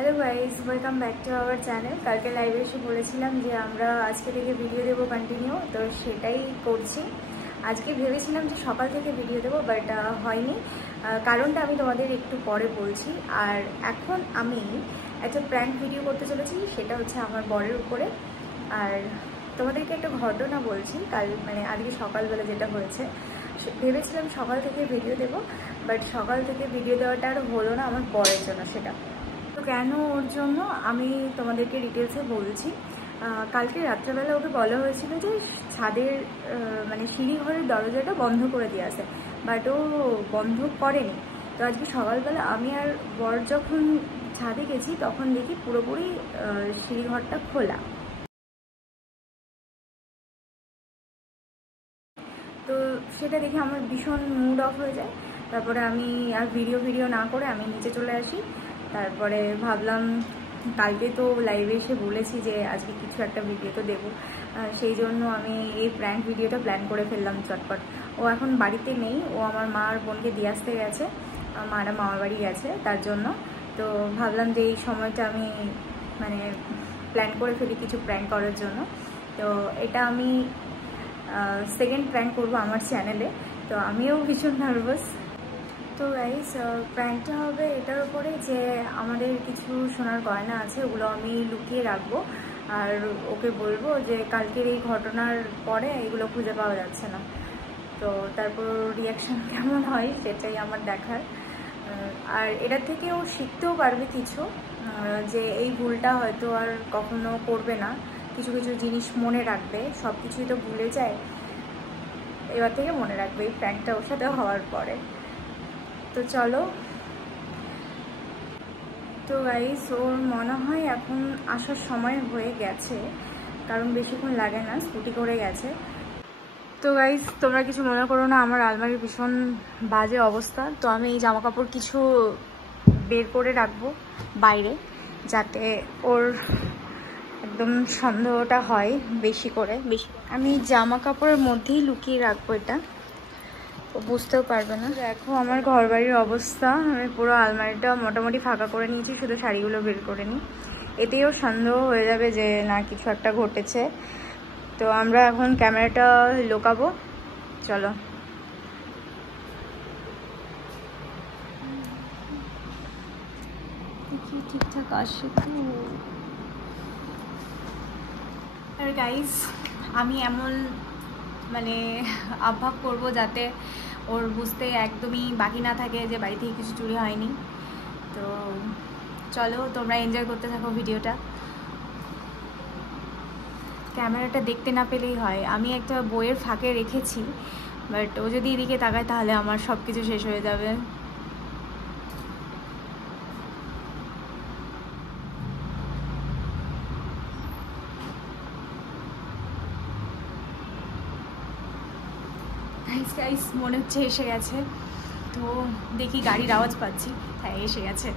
Hello guys, welcome back to our channel. কালকে লাইভে এসে বলেছিলাম যে আমরা আজকে থেকে ভিডিও দেবো কন্টিনিউ, তো সেটাই করছি। আজকে ভেবেছিলাম যে সকাল থেকে ভিডিও দেবো, বাট হয়নি। কারণটা আমি তোমাদের একটু পরে বলছি। আর এখন আমি একটা প্র্যাঙ্ক ভিডিও করতে চলেছি, সেটা হচ্ছে আমার বরের উপরে। আর তোমাদেরকে একটা ঘটনা বলছি, আজকে সকালবেলা যেটা হয়েছে। ভেবেছিলাম সকাল থেকে ভিডিও দেবো, বাট সকাল থেকে ভিডিও দেওয়াটা আর হলো না আমার বরের জন্য। সেটা তো কেন ওর জন্য আমি তোমাদেরকে ডিটেলসে বলছি। কালকে রাত্রেবেলা ওকে বলা হয়েছিল যে ছাদের সিঁড়ি ঘরের দরজাটা বন্ধ করে দিয়ে আসে, বাট ও বন্ধ করেনি। তো আজকে সকালবেলা আমি আর বর যখন ছাদে গেছি তখন দেখি পুরোপুরি সিঁড়িঘরটা খোলা। তো সেটা দেখে আমার ভীষণ মুড অফ হয়ে যায়। তারপরে আমি আর ভিডিও না করে আমি নিচে চলে আসি। তারপরে ভাবলাম কালকে তো লাইভে এসে বলেছি যে আজকে কিছু একটা ভিডিও তো দেবো, সেই জন্য আমি এই প্র্যাঙ্ক ভিডিওটা প্ল্যান করে ফেললাম চটপট। ও এখন বাড়িতে নেই, ও আমার মা আর বোনকে দিয়ে আসতে গেছে, মারা মামার বাড়ি গেছে তার জন্য। তো ভাবলাম যে এই সময়টা আমি প্ল্যান করে ফেলি কিছু প্র্যাঙ্ক করার জন্য। তো এটা আমি সেকেন্ড প্র্যাঙ্ক করবো আমার চ্যানেলে, তো আমিও ভীষণ নার্ভাস। তো গাইস, প্র্যাঙ্কটা হবে এটার উপরে যে আমাদের কিছু সোনার গয়না আছে, ওগুলো আমি লুকিয়ে রাখবো। আর ওকে বলবো যে কালকের এই ঘটনার পরে এগুলো খুঁজে পাওয়া যাচ্ছে না। তো তারপর রিয়াকশান কেমন হয় সেটাই আমার দেখার। আর এটার থেকে ও শিখতেও পারবে কিছু, যে এই ভুলটা হয়তো আর কখনো করবে না। কিছু কিছু জিনিস মনে রাখবে, সব কিছুই তো ভুলে যায়, এবার থেকে মনে রাখবে এই প্র্যাঙ্কটা ওর সাথে হওয়ার পরে। তো চলো। তো গাইস, ওর মনে হয় এখন আসার সময় হয়ে গেছে, কারণ বেশিক্ষণ লাগে না, স্কুটি করে গেছে। তো গাইস, তোমরা কিছু মনে করো না, আমার আলমারির ভীষণ বাজে অবস্থা। তো আমি এই জামাকাপড় কিছু বের করে রাখবো বাইরে, যাতে ওর একদম সন্দেহটা হয় বেশি করে। আমি জামা কাপড়ের মধ্যেই লুকিয়ে রাখবো, এটা ও বুঝতেও পারবে না। দেখো আমার ঘর বাড়ির অবস্থা, আমি পুরো আলমারিটা মোটামুটি ফাঁকা করে নিয়েছি, শুধু শাড়িগুলো বের করে নিই। এতেও সন্দেহ হয়ে যাবে যে না কিছু একটা ঘটেছে। তো আমরা এখন ক্যামেরাটা লোকাবো, চলো। ঠিকঠাক আসে তো। আর গাইস, আমি এমন আভাব করবো যাতে ওর বুঝতে একদমই বাকি না থাকে যে বাড়ি থেকে কিছু চুরি হয়নি। তো চলো, তোমরা এনজয় করতে থাকো ভিডিওটা। ক্যামেরাটা দেখতে না পেলেই হয়, আমি একটা বইয়ের ফাঁকে রেখেছি, বাট ও যদি এদিকে তাকায় তাহলে আমার সব কিছু শেষ হয়ে যাবে। গাইস, মনে হচ্ছে এসে গেছে। তো দেখি, গাড়ির আওয়াজ পাচ্ছি, হ্যাঁ এসে গেছে।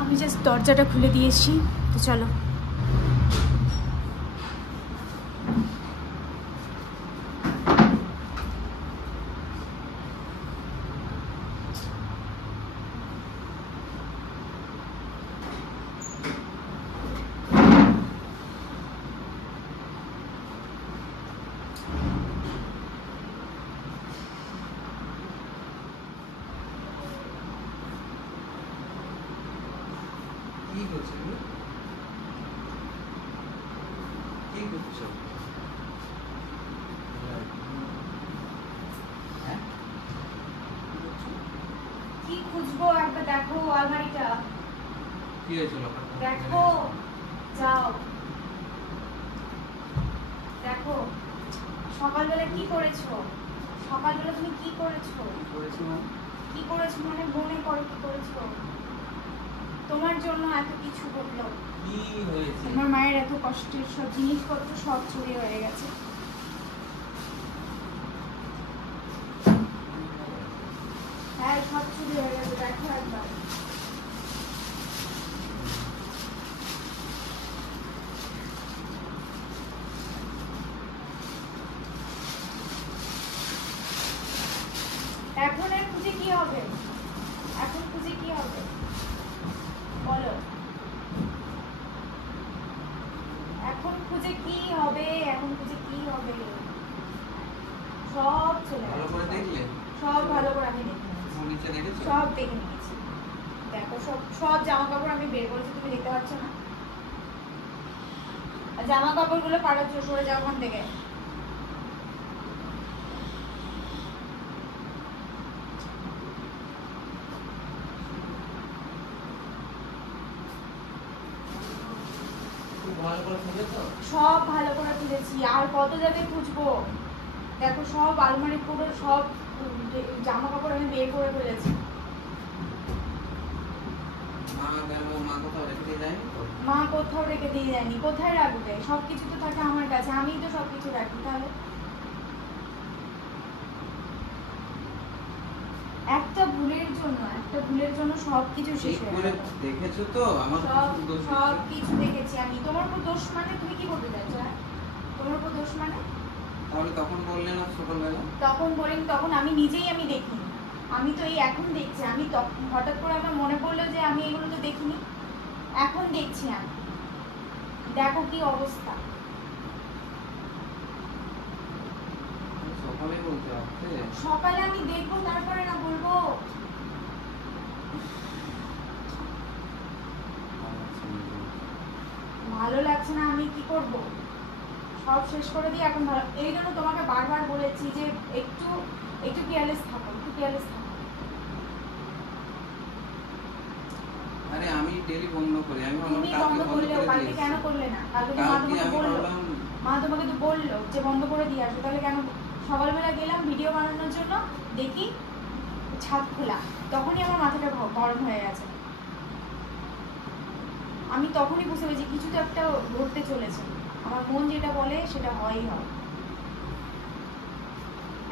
আমি জাস্ট দরজাটা খুলে দিয়েছি, তো চলো। কি করছো? কি খুঁজবো, একবার দেখো আলমারিটা। কি হয়েছিল? দেখো, যাও দেখো। সকালবেলা কি করেছো? সকালবেলা তুমি কি করেছো? কি করেছো মনে করো, কি করেছো? তোমার জন্য এত কিছু ঘটলো, কি হয়েছে? আমার মায়ের এত কষ্টের সব জিনিসপত্র সব চুরি হয়ে গেছে। হ্যাঁ, সব চুরি হয়ে গেছে, দেখো একবার। এখন আর খুঁজে কি হবে? এখন খুঁজে কি হবে বলো? এখন খুঁজে কি হবে? এখন খুঁজে কি হবে? সব চলে ভালো করে দেখলে? সব ভালো করে আমি দেখে নিয়েছি। নিচে দেখেছো? সব দেখে নিয়েছি। দেখো সব সব জামা কাপড় আমি বের করেছি, তুমি দেখতে পাচ্ছ না? আর জামা কাপড়গুলো পাঠাচ্ছ, সরে যাও ওখান থেকে। ভালো করে খুঁজেছো? সব ভালো করে তুলেছি, আর কত জায়গায় খুঁজবো? দেখো সব আলমারি পুরো সব জামা কাপড় আমি বের করে ফেলেছি। মা কোথাও রেখে দিয়ে যায়নি তো? মা কোথাও রেখে দিয়ে যায়নি, কোথায় রাখবে? সবকিছু তো থাকে আমার কাছে, আমিই তো সবকিছু রাখি। তাহলে একটা ভুলের জন্য সবকিছু শেষ হয়ে গেল। দেখেছো তো? আমার সবকিছু দেখেছি আমি। তোমার উপর দোষ মানে তুমি কি করতে চাইছো? তোমার উপর দোষ মানে? তাহলে তখন বললে না ছোটবেলা? তখন বলিনি, তখন আমি নিজেই আমি দেখিনি। আমি তো এই এখন দেখছি। আমি হঠাৎ করে আমার মনে পড়লো যে আমি এগুলো তো দেখিনি, এখন দেখছি আমি। দেখো কি অবস্থা। সকালে বলতে পারতে? সকালে আমি দেখবো, তারপরে না বলবো। ভালো লাগছে না, আমি কি করব? সব শেষ করে দিয়ে এখন ভালো। এই জন্য তোমাকে বারবার বলেছি যে একটু একটু কেয়ারলেস থাকো, একটু কেয়ারলেস থাকো। আরে আমি ডেলি বন্ধ করি। আমি তুমি বন্ধ করলেও কালকে কেন করলে না? কালকে তো মা তোমাকে বললো, মা তোমাকে তো বললো যে বন্ধ করে দিয়ে আসো। তাহলে কেন? সকালবেলা গেলাম ভিডিও বানানোর জন্য, দেখি ছাদ খোলা, তখনই আমার মাথাটা গরম হয়ে গেছে। আমি তখনই বুঝতে পেরেছি কিছু তো একটা ঘটতে চলেছে। আমার মন যেটা বলে সেটা হয়ই হয়।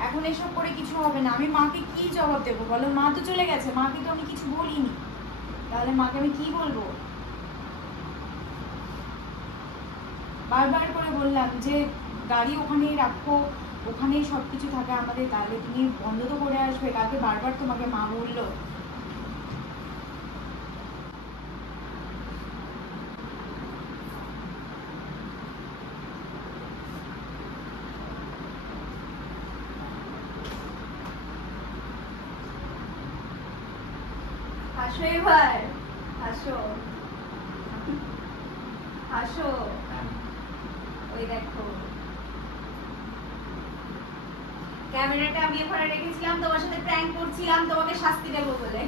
এখন এসব করে কিছু হবে না। আমি মাকে কি জবাব দেবো বলো? মা তো চলে গেছে, মাকে তো আমি কিছু বলিনি। তাহলে মাকে আমি কি বলবো? বারবার করে বললাম যে গাড়ি ওখানেই রাখো, ওখানেই সবকিছু থাকে আমাদের, তাহলে তুমি বন্ধ তো করে আসবে। কালকে বারবার তোমাকে মা বললো। হাসো এবার, হাসো হাসো। ওই দেখো ক্যামেরাটা আমি ওখানে রেখেছিলাম, তোমার সাথে প্র্যাঙ্ক করছিলাম তোমাকে শাস্তি দেবো বলে।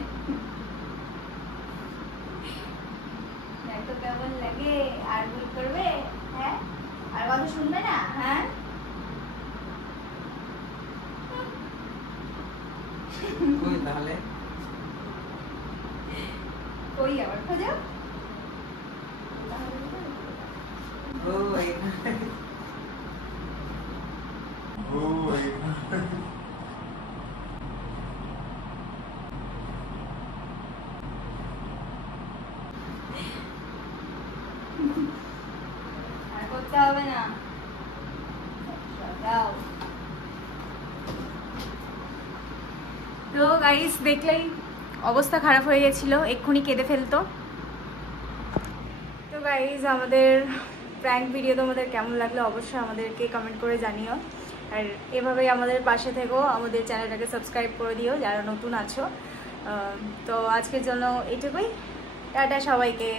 দেখো কেমন লাগে? আর ভুল করবে? হ্যাঁ, আর কথা শুনবে না? হ্যাঁ, কই তাহলে? কই আবার খোঁজো? ও এখানে। ও এখানে। আর করতে হবে না, দাও। তো গাইস দেখলেই অবস্থা খারাপ হয়ে গেছিল, এক্ষুনি কেঁদে ফেলতো। তো গাইস আমাদের প্র্যাঙ্ক ভিডিও তোমাদের কেমন লাগলো অবশ্যই আমাদেরকে কমেন্ট করে জানিও। আর এভাবেই আমাদের পাশে থেকো, আমাদের চ্যানেলটাকে সাবস্ক্রাইব করে দিও যারা নতুন আছো। তো আজকের জন্য এইটুকুই, টাটা সবাইকে।